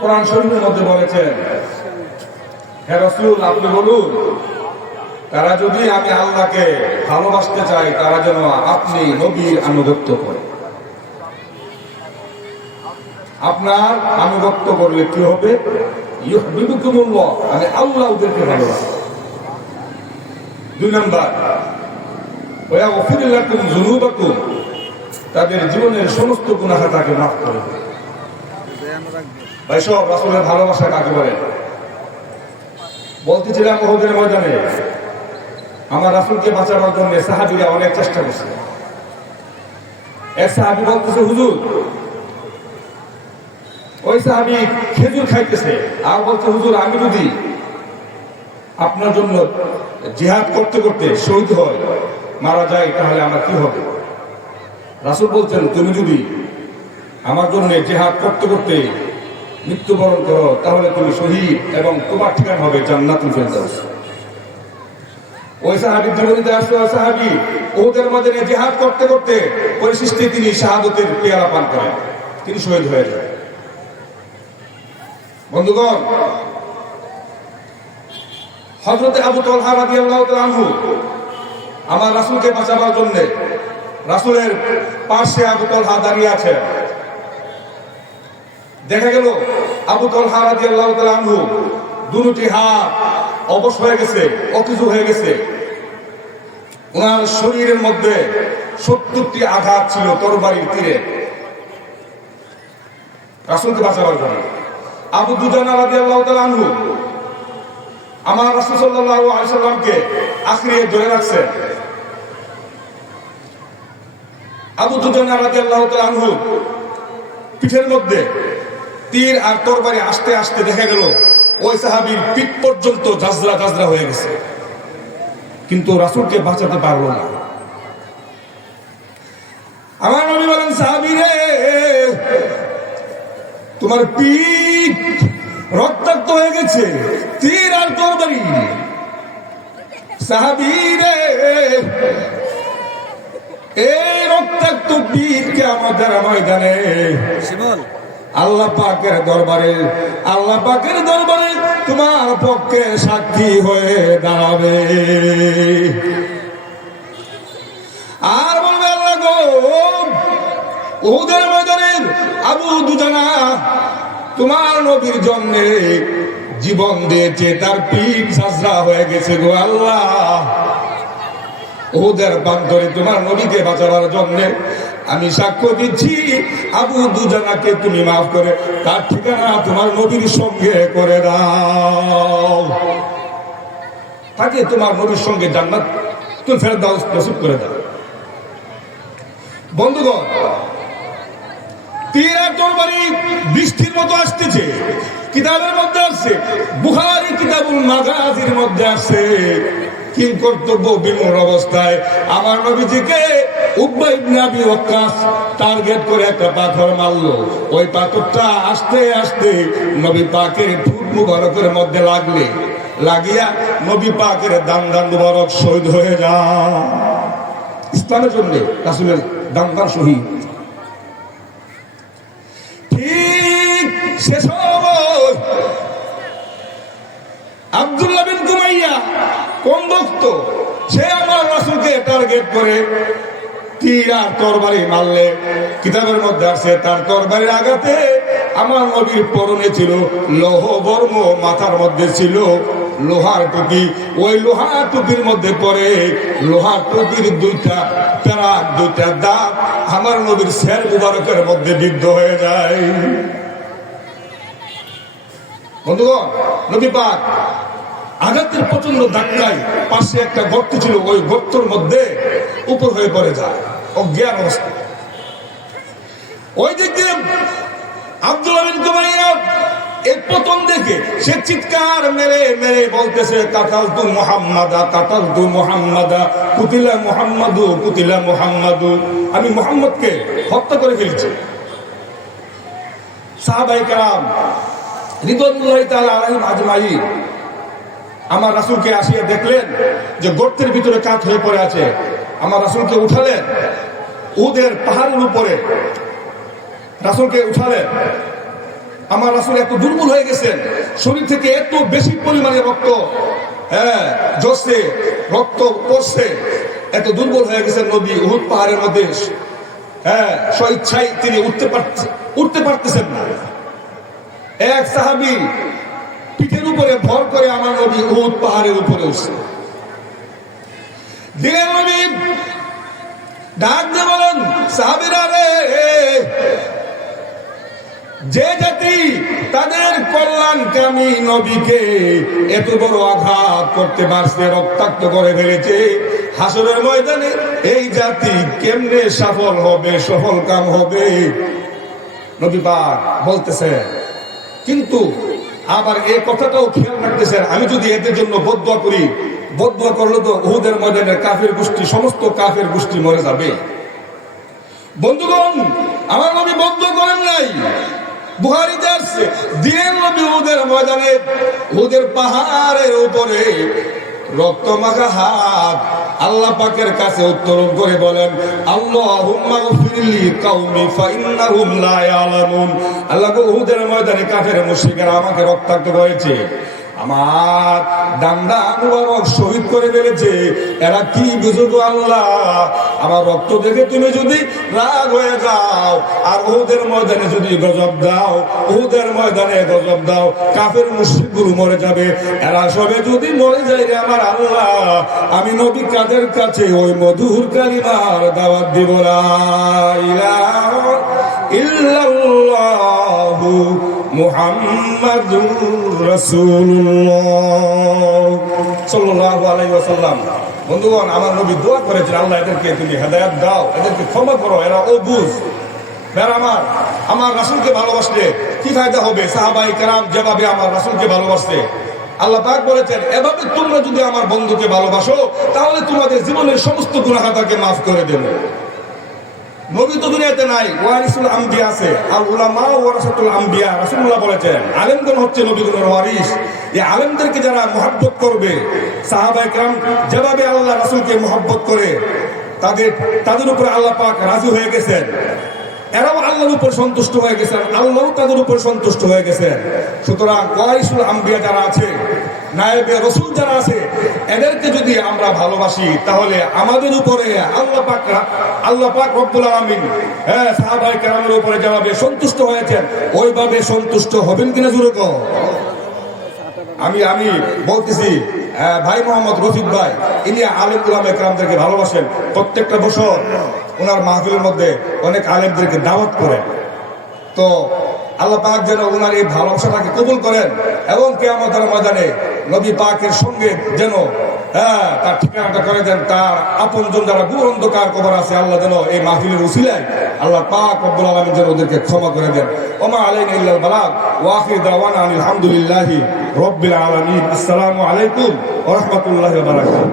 কোরআন শরীফের মধ্যে বলেছেন, হে রাসূল আপনি বলুন তারা যদি আমি আল্লাহকে ভালোবাসতে চাই তারা যেন আপনি নবীর আনুগত্য করে। আপনার আনুগত্য করলে কি হবে? ইউহিব্বুকুমুল্লাহ, আমি আল্লাহ ওদেরকে ভালোবাসি। 2 নাম্বার, ওয়া ইয়াগফির লাকুম যুনুবাকুম, তাদের জীবনের সমস্ত গুনাহ তাকে মাফ করে দেয়। ভাই সব রাসূলের ভালোবাসা কাকে বলে? বলতেছিলাম উহুদের ময়দানে আমার রাসূলকে বাঁচাবার জন্য সাহাবীরা অনেক চেষ্টা করছে। এক সাহাবী বলতেছে, হুজুর, ওই সাহাবী খেজুর খাইতেছে আর বলছে, হুজুর আমি যদি আপনার জন্য জিহাদ করতে করতে শহীদ হয়, মারা যায়, তাহলে আমার কি হবে? রাসূল বলছেন, তুমি যদি আমার জন্য জিহাদ করতে করতে মৃত্যুবরণ করো তাহলে তুমি শহীদ এবং তোমার ঠিকানা হবে জান্নাতুল ফেরদাউস। ওই সাহাবীর জীবনীতে আসছে, ওই সাহাবী উহুদের ময়দানে জিহাদ করতে করতে পরিশেষে তিনি শাহাদাতের পেয়ালা পান করেন, তিনি শহীদ হয়ে যান। বন্ধুগণ, হযরত আবু তালহা রাদিয়াল্লাহু তাআলা আনহু আমার রাসূলকে বাঁচাবার জন্য রাসূলের পাশে আবু তালহা দাঁড়িয়ে আছেন। দেখা গেল আবু তালহা রাদিয়াল্লাহু তাআলা আনহু দুটি হাত অবশ হয়ে গেছে, অকেজো হয়ে গেছে। ওনার শরীরের মধ্যে 70টি আঘাত ছিল তরবারির তীরে রাসূলকে বাঁচাবার জন্য। আবু দুজানা রাদিয়াল্লাহু তাআলা আনহু আমার রাসূল সাল্লাল্লাহু আলাইহি সাল্লামকে আঁকড়িয়ে ধরে রাখছেন। আবু দুজানা রাদিয়াল্লাহু তাআলা আনহু পিঠের মধ্যে তীর আর তরবারি আসতে আসতে দেখা গেল ওই সাহাবীর পিঠ পর্যন্ত জাজরা জাজরা হয়ে গেছে, কিন্তু রাসূলকে বাঁচাতে পারল না। আমার নবী বলেন, সাহাবী রে, তোমার পিঠ রক্তাক্ত হয়ে গেছে, তীর আর তরবারি। সাহাবী রে, এই রক্তাক্ত পিঠকে আমাদের ময়দানে আল্লাহ পাকের দরবারে তোমার পক্ষে সাক্ষী হয়ে দাঁড়াবে। আর বলবে, আল্লাহ গো, উহুদের ময়দানে আবু দুজানা তোমার নবীর জন্য জীবন দিয়েছে, তার পিঠ সাজরা হয়ে গেছে গো আল্লাহ। উহুদের প্রান্তরে তোমার নবীকে বাঁচাবার জন্য আমি সাক্ষ্য দিচ্ছি, আবু দুজানাকে তুমি মাফ করে তার ঠিকানা তোমার নবীর সঙ্গে করে দাও, তাকে তোমার নবীর সঙ্গে জান্নাতুল ফেরদাউস নসিব করে দাও। বন্ধুগণ, তীর আর তরবারি বৃষ্টির মতো আসতেছে। কিতাবের মধ্যে আসছে, বুখারী কিতাবুল মাগাজির মধ্যে আসছে, কিং কর্তব্য বিমূঢ় অবস্থায় আমার নবীজিকে উকবা ইবনে আবি ওয়াক্কাস টার্গেট করে একটা পাথর মারলো। ওই পাথরটা আস্তে আস্তে নবী পাকের ঠোঁট মুবারকের মধ্যে লাগিয়া নবী পাকের দান মুবারক শহীদ হয়ে যায়। ইসলামের জন্য রাসূলের দান শহীদ। ঠিক সে সময় আব্দুল্লাহ বিন কুমাইয়া কোন ভক্ত, সে আমার রাসূলকে টার্গেট করে তীর আর তরবারি মারলে কিতাবের মধ্যে আছে তার তরবারির আঘাতে আমার নবীর পরনে ছিল লৌহ বর্ম, মাথার মধ্যে ছিল লোহার টুপি। ওই লোহার টুপির মধ্যে পরে লোহার টুপির দুইটা দাঁত আমার নবীর শের মুবারকের মধ্যে বিদ্ধ হয়ে যায়। বন্ধুগণ, নবী পাক আঘাতের প্রচন্ড ধাক্কায় পাশে একটা গর্ত ছিল, ওই গর্তের মধ্যে উপর হয়ে পড়ে যায় অজ্ঞান অবস্থা। ওই দিক দিয়ে আব্দুল্লাহ বিন কুমাইয়া এই পতন দেখে সে চিৎকার মেরে মেরে বলতেছে, কাতালতু মুহাম্মাদা কুতিলা মুহাম্মাদু, আমি মুহাম্মদকে হত্যা করে ফেলেছি। সাহাবায়ে কেরাম রিদওয়ানুল্লাহি তাআলা আলাইহিম আজমাইন আমার রাসূলকে আসিয়া দেখলেন যে গর্তের ভিতরে কাত হয়ে পড়ে আছে। আমার রাসূলকে উঠালেন, উহুদের পাহাড়ের উপরে রাসূলকে উঠালেন। আমার রাসূল এত দুর্বল হয়ে গেছেন, শরীর থেকে এত বেশি পরিমাণে রক্ত ঝরছে, রক্ত পড়ছে, এত দুর্বল হয়ে গেছেন নবী উহুদ পাহাড়ের মধ্যে স্বইচ্ছায় তিনি উঠতে পারতেছেন না। এক সাহাবী পিঠের উপরে ভর করে আমার নবী উহুদ পাহাড়ের উপরে উঠছে। দিলেন নবী ডাক দিয়ে বলেন, সাহাবীরা রে, যে জাতি তাদের কল্যাণকামী নবীকে এত বড় আঘাত করতে পারছে, রক্তাক্ত করে ফেলেছে, হাসরের ময়দানে এই জাতি কেমনে সফল হবে, সফল কাম হবে? নবী পাক বলতেছে, কিন্তু আবার এই কথাটাও খেয়াল রাখতেছেন, আমি যদি এদের জন্য বদদুয়া করি, বদদুয়া করলে তো উহুদের ময়দানে কাফের গোষ্ঠী, সমস্ত কাফের গোষ্ঠী মরে যাবে। বন্ধুগণ, আমার নবী বদদুয়া করেন নাই। বুখারীতে আছে, দিলেন নবী উহুদের ময়দানে, উহুদের পাহাড়ের উপরে রক্তমাখা হাত আল্লাহ পাকের কাছে উত্তোলন করে বলেন, আল্লাহুম্মা গফিরলি কাওমি ফাইন্নাহুম লা ইয়ালামুন। আল্লাহ গো, উহুদের ময়দানে কাফের মুশরিকরা আমাকে রক্তাক্ত করেছে, আমার ডান্ডা মুবারক শহীদ করে ফেলেছে, এরা কি বুঝবো আল্লাহ? আমার রক্ত দেখে তুমি যদি রাগ হয়ে যাও আর উহুদের ময়দানে যদি গজব দাও, উহুদের ময়দানে গজব দাও, কাফের মুশরিকগুলো মরে যাবে, এরা সবে যদি মরে যায় রে আমার আল্লাহ, আমি নবী কাদের কাছে ওই মধুর কালিমার দাওয়াত দিব, লা ইলাহা ইল্লাল্লাহু মুহাম্মাদুর রাসূলুল্লাহ সাল্লাল্লাহু আলাইহি ওয়াসাল্লাম। বন্ধুগণ, আমার নবী দোয়া করেছেন, আল্লাহ এদেরকে তুমি হেদায়েত দাও, এদেরকে ক্ষমা করো, এরা অবুঝ। আমার রাসূলকে ভালোবাসলে কি ফায়দা হবে? সাহাবায়ে কেরাম যেভাবে আমার রাসূলকে ভালোবাসে, আল্লাহ পাক বলেছেন, এভাবে তোমরা যদি আমার বন্ধুকে ভালোবাসো তাহলে তোমাদের জীবনের সমস্ত গুনাহ খাতাকে মাফ করে দেব। নবী তো দুনিয়াতে নাই, ওয়ারিসুল আম্বিয়া আছে, আর উলামা ওয়ারাসাতুল আম্বিয়া। রাসূলুল্লাহ বলেছেন, আলেমগণ হচ্ছে নবীগণের ওয়ারিস। এই আলেমদেরকে যারা মহব্বত করবে, সাহাবায়ে কেরাম যেভাবে আল্লাহ রাসূলকে মহব্বত করে, তাদের উপরে আল্লাহ পাক রাজি হয়ে গেছেন, এরাও আল্লাহর উপর সন্তুষ্ট হয়ে গেছেন, আল্লাহ তাদের উপর সন্তুষ্ট হয়ে গেছেন। সুতরাং ওয়ারিসুল আম্বিয়া যারা আছে, নায়েবে রাসূল যারা আছে, এদেরকে যদি আমরা ভালোবাসি তাহলে আমাদের উপরে আল্লাহ পাক রব্বুল আলামিন সাহাবায়ে কেরামের উপরে যেভাবে সন্তুষ্ট হয়েছেন ওইভাবে সন্তুষ্ট হবেন কিনা জোরে কও। আমি বলতেছি, ভাই মোহাম্মদ রফিক ভাই, ইনি আলেম উলামায়ে কেরামদেরকে ভালোবাসেন। প্রত্যেকটা বছর ওনার মাহফিলের মধ্যে অনেক আলেমদেরকে দাওয়াত করেন। তো আল্লাহ পাক যেন ওনার এই ভালোবাসাটাকে কবুল করেন এবং কিয়ামতের ময়দানে নবী পাকের সঙ্গে যেন তার ঠিকানাটা করে দেন। তার আপনজন যারা দূর অন্ধকার কবর আছে, আল্লাহ যেন এই মাহফিলের উসিলায় আল্লাহ পাক রব্বুল আলামিন যেন ওদেরকে ক্ষমা করে দেন। ওমা আলাইনা ইল্লাল বালাগ ওয়া আখিরু দাওয়ানা আলহামদুলিল্লাহি রাব্বিল আলামিন। আসসালামু আলাইকুম ওয়া রাহমাতুল্লাহি ওয়া বারাকাতুহু।